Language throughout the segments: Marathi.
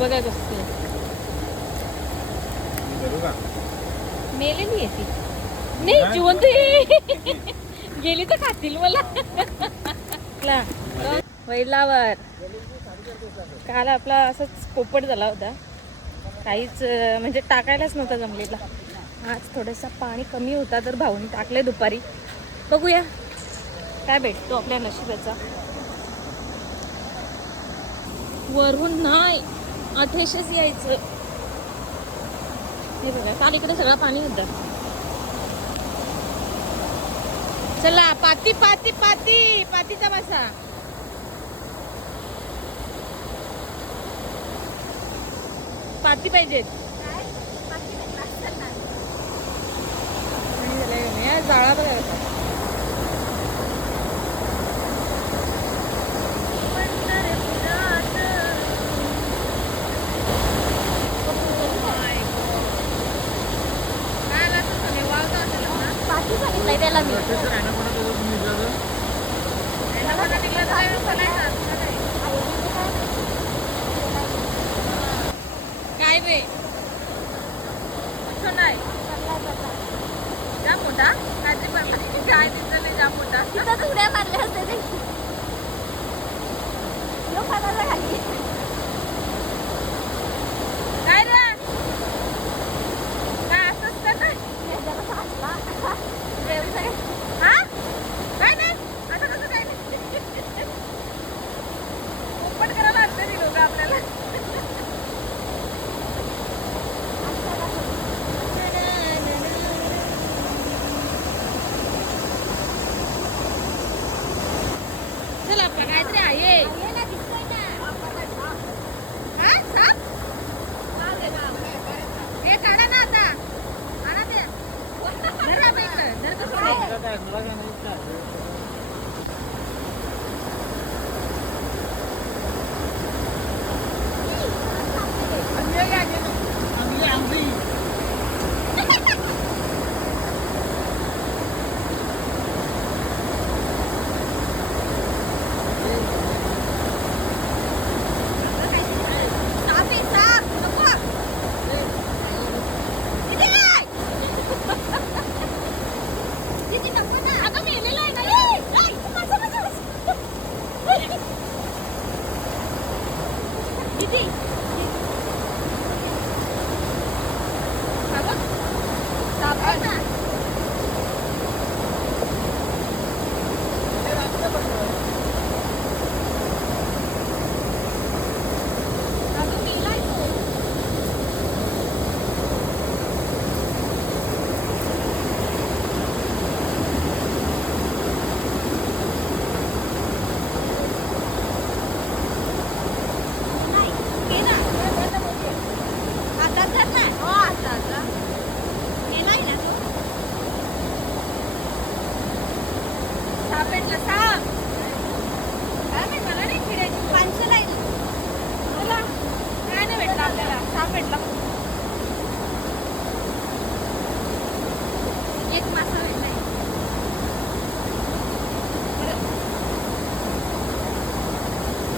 बघा कसं मेलेली आहे ती. नाही जिवंत आहे. गेली तर खातील मला. वैलावर काल आपला असंच पोपट झाला होता. काहीच म्हणजे टाकायलाच नव्हता जमलेला. आज थोडासा पाणी कमी होता तर भाऊन टाकले दुपारी. बघूया काय भेटतो आपल्या नशिबाचा. वरून नाही 1800 यायचं. हे बघा काल इकडे सगळं पाणी होतं. चला पाती पाती पाती पातीचा मासा. पाती पाहिजेत. जाळा बघा कसा. त्याला मी काय रे नाही जाम मोठा काय दिसलं नाही. जाम मोठा तिथं उड्या मारल्या असते ते खाली. काय रे काय असंच का नाही. हा काय नाही असं कसं काय नाही. ओपन करायला लागतं ती लोक आपल्याला. चला आपला काहीतरी आहे. हा साप हे काढा ना आता. आणा ते धरा बाई इकडं. धर कसं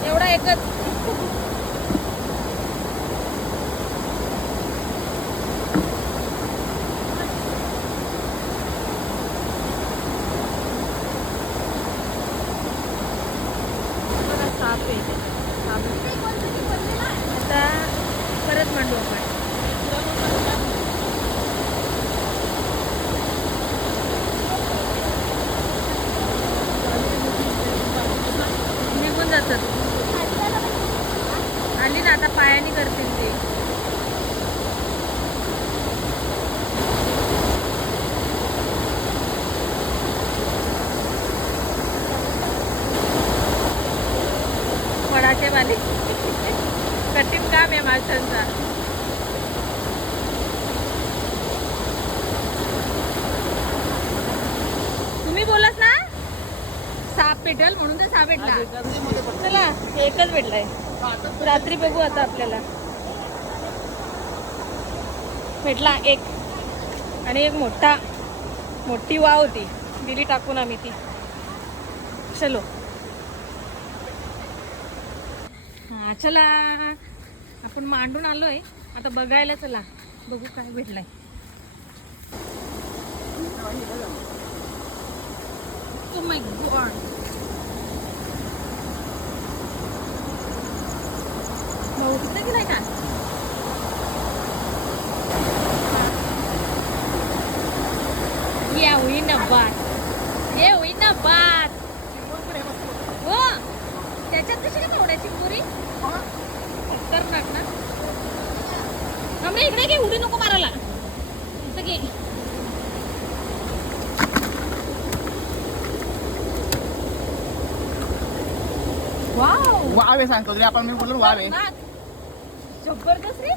एवढा एकच. साप आहे. आता परत मांडू आपण. निघून जातात. आली ना आता पायाने करतील ते. फडाकेवाले कठीण काम आहे माणसांचा. तुम्ही बोलत ना साप पेटल म्हणून तर साप भेटला. चला एकच भेटलाय. रात्री बघू आता आपल्याला. भेटला एक आणि एक मोठी वाव होती. दिली टाकून आम्ही ती. चलो हा चला आपण मांडून आलोय आता बघायला. चला बघू काय भेटलंय. Oh my God. भाऊ किती गेलाय का? ये होईन ना बात, ये होईन ना बात. हो त्याच्यात कशी काय तोडायची पुरी खतरनाक ना. आम्ही इकडे घे, उडी नको मारायला. इथं घे. वाव वाव आहे सांगतो तरी आपण. मी बोललो वाव आहे. जबरदस्त रे.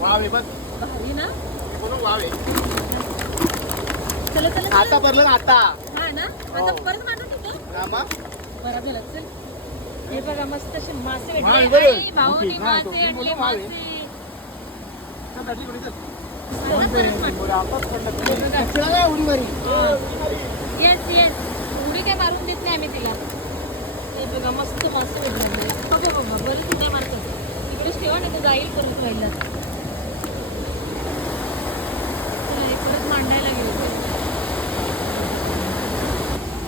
वाव आहे बघ. भारी ना. मी बोललो वाव आहे. चला चला आता भरलं ना आता. हा ना. आता परत मांडून देतो. हा मग. बरं झालं. चल हे बघा मस्त असे मासे वाव आहे भेटले. बरं. आई, भाऊनी ओके, हा, मासे तो मी आणले. बोललो वाव आहे. मासे. चल, दादी, उडी चल. परत मांड. बरं, आताच पडलं. चला ना, उडी मारी. Yes yes. उडी काय मारून देत नाही आम्ही तिला. हे बघा मस्त मासे भेटले. बघा बघा बरं तिथे मारतो. इकडेच ठेवा नाही तर जाईल परत राहिला. चला, हे परत मांडायला गेलो.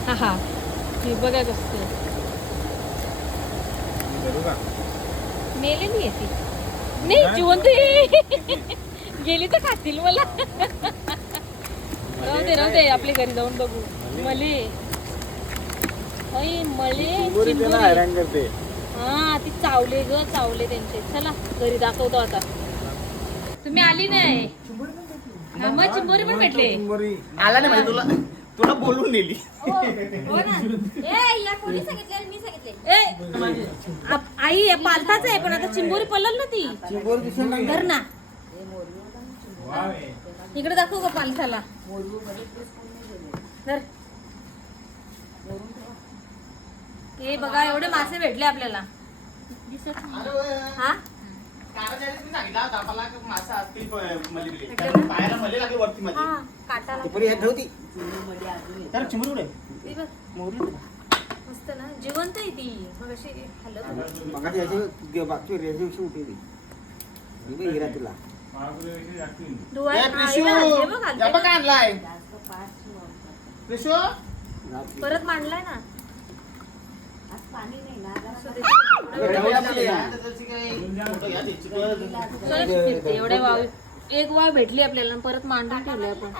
हा हा हे बघा कसं मेलेली आहे ती. नाही जिवंत आहे. गेली तर खातील मला. राहू दे आपले घरी जाऊन बघू. मले चिंबोरी. हा ती चावले ग चावले त्यांचे. चला घरी दाखवतो आता. तुम्ही आली नाही. हा, मग चिंबोरी पण भेटले. आला नाही माहिती तुला. तुला बोलून नेली. आई पालताच आहे पण आता चिंबोरी पडल ना ती. धर ना. इकडे दाखवू का पालथाला. धर. हे बघा एवढे मासे भेटले आपल्याला. हा मस्त ना जिवंत आहे ती. मग अशी परत मांडलाय ना. एवढे वाव. एक वाव भेटली आपल्याला परत मांडून ठेवले आपण.